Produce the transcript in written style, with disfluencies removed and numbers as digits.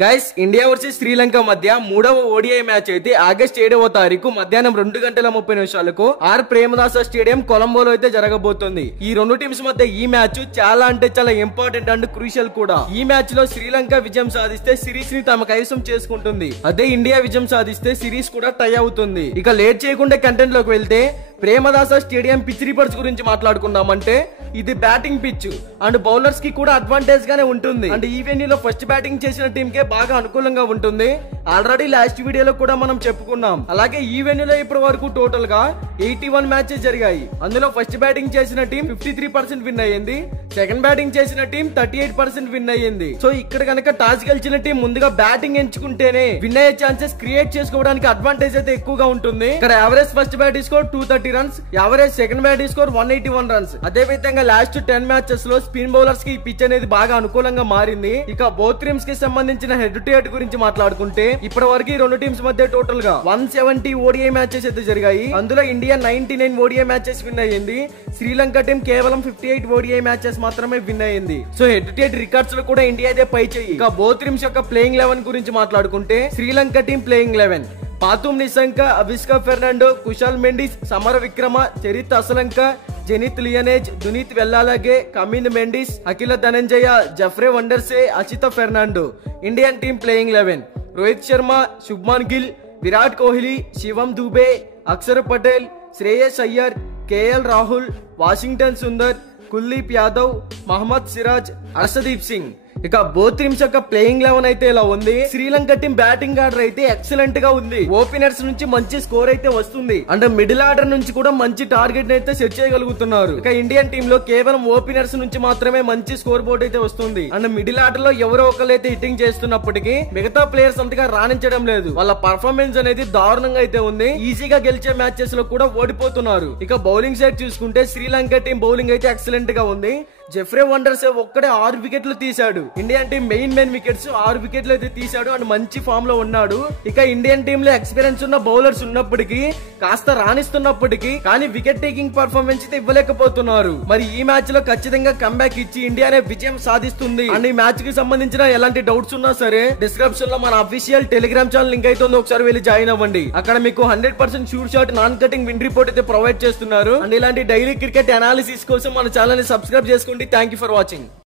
Guys India versus Sri Lanka మధ్య మూడవ ODI match అయితే ఆగస్ట్ 7వ తారీఖు మధ్యాహ్నం 2:30 ఆర్ ప్రేమదాస స్టేడియం కొలంబోలో అయితే జరగబోతుంది. ఈ రెండు టీమ్స్ మధ్య ఈ మ్యాచ్ చాలా అంటే చాలా ఇంపార్టెంట్ అండ్ క్రూషియల్ కూడా. ఈ మ్యాచ్ లో శ్రీలంక విజయం సాధిస్తే సిరీస్ ని తమ కైవసం చేసుకుంటుంది. అదే ఇండియా విజయం సాధిస్తే సిరీస్ కూడా టై అవుతుంది. ఇక లేట్ చేయకుండా కంటెంట్ లోకి వెళ్తే ప్రేమదాస స్టేడియం పిచ్ రిపోర్ట్స్ గురించి మాట్లాడుకుందామంటే ఇది బ్యాటింగ్ పిచ్ అండ్ బౌలర్స్ కి కూడా అడ్వాంటేజ్ గానే ఉంటుంది. అండ్ ఈ వెన్యూలో ఫస్ట్ బ్యాటింగ్ చేసిన టీం కే బాగా అనుకూలంగా ఉంటుంది. ఆల్రెడీ లాస్ట్ వీడియోలో కూడా మనం చెప్పుకున్నాం. అలాగే ఈ వెన్యూలో ఇప్పటి వరకు టోటల్ గా 81 మ్యాచెస్ జరిగాయి. అందులో ఫస్ట్ బ్యాటింగ్ చేసిన టీం 53% విన్ అయ్యింది. సెకండ్ బ్యాటింగ్ చేసిన టీం 38% విన్ అయ్యింది. సో ఇక్కడ కనుక టాస్ గెలిచిన టీం ముందుగా బ్యాటింగ్ ఎంచుకుంటేనే విన్ అయ్యే ఛాన్సెస్ క్రియేట్ చేసుకోవడానికి అడ్వాంటేజ్ అయితే ఎక్కువగా ఉంటుంది. ఇక్కడ average first bat score 230 runs, average second bat score 181 runs. అదే విధంగా లాస్ట్ 10 మ్యాచెస్ లో స్పిన్ బౌలర్స్ కి పిచ్ అనేది బాగా అనుకూలంగా మారింది. ఇక బోత్ టీమ్స్ కి సంబంధించిన హెడ్ టు హెడ్ గురించి మాట్లాడుకుంటే ఇప్పటి వరకు ఈ రెండు టీమ్స్ మధ్య టోటల్ గా 170 ఓడిఐ మ్యాచెస్ అయితే జరిగాయి. అందులో ఇండియా 99 ఓడిఐ మ్యాచెస్ విన్ అయ్యింది. శ్రీలంక టీం కేవలం 58 ఓడిఐ మ్యాచెస్ మాత్రమే విన్ అయ్యింది. So head to head records లో కూడా ఇండియా అయితే పై చేయి. ఇక బోత్ టీమ్స్ యొక్క ప్లేయింగ్ 11 గురించి మాట్లాడుకుంటే Sri Lanka team playing 11 Pathum Nissanka, Avishka Fernando, Kusal Mendis, Samarawickrama, Charith Asalanka, Janith Liyanage, Dunith Wellalage, Kamindu Mendis, Akila Dananjaya, Jeffrey Vandersay, Asitha Fernando. Indian team playing 11 Rohit Sharma, Shubman Gill, Virat Kohli, Shivam Dube, Axar Patel, Shreyas Iyer, KL Rahul, Washington Sundar, Kuldeep Yadav, Mohammed Siraj, Harshdeep Singh. ఇక బోత్ టీమ్స్ యొక్క ప్లేయింగ్ 11 అయితే ఇలా ఉంది. శ్రీలంక టీం బ్యాటింగ్ ఆర్డర్ అయితే ఎక్సలెంట్ గా ఉంది. ఓపెనర్స్ నుంచి మంచి స్కోర్ అయితే వస్తుంది అండ్ మిడిల్ ఆర్డర్ నుంచి కూడా మంచి టార్గెట్ అయితే సెట్ చేయగలుగుతున్నారు. ఇక ఇండియన్ టీమ్ లో కేవలం ఓపెనర్స్ నుంచి మాత్రమే మంచి స్కోర్ బోర్డ్ అయితే వస్తుంది అండ్ మిడిల్ ఆర్డర్ లో ఎవరో ఒకరు అయితే హిట్టింగ్ చేస్తున్నప్పటికీ మిగతా ప్లేయర్స్ అంతగా రాణించడం లేదు. వాళ్ళ పర్ఫార్మెన్స్ అనేది దారుణంగా అయితే ఉంది. ఈజీగా గెలిచే మ్యాచెస్ లో కూడా ఓడిపోతున్నారు. ఇక బౌలింగ్ సైడ్ చూసుకుంటే శ్రీలంక టీం బౌలింగ్ అయితే ఎక్సలెంట్ గా ఉంది. జెఫ్రే వండర్సే ఒక్కడే 6 వికెట్లు తీశాడు. ఇండియన్ టీం మెయిన్ వికెట్స్ 6 వికెట్లు అయితే తీశాడు అండ్ మంచి ఫామ్ లో ఉన్నాడు. ఇక ఇండియన్ టీమ్ లో ఎక్స్పీరియన్స్ ఉన్న బౌలర్స్ ఉన్నప్పటికీ కాస్త రాణిస్తున్నప్పటికీ కానీ వికెట్ టేకింగ్ పర్ఫార్మెన్స్ అయితే ఇవ్వలేకపోతున్నారు. మరి ఈ మ్యాచ్ లో ఖచ్చితంగా కంబ్యాక్ ఇచ్చి ఇండియానే విజయం సాధిస్తుంది. అండ్ ఈ మ్యాచ్ కి సంబంధించిన ఎలాంటి డౌట్స్ ఉన్నా సరే డిస్క్రిప్షన్ లో మన అఫీషియల్ టెలిగ్రామ్ ఛానల్ లింక్ అయితే ఉంది, ఒకసారి వెళ్ళి జాయిన్ అవ్వండి. అక్కడ మీకు 100% sure shot non cutting win report అయితే ప్రొవైడ్ చేస్తున్నారు. అండ్ ఇలాంటి డైలీ క్రికెట్ అనాలిసిస్ కోసం మన ఛానల్ ని సబ్స్క్రైబ్ చేసుకోండి. Thank you for watching.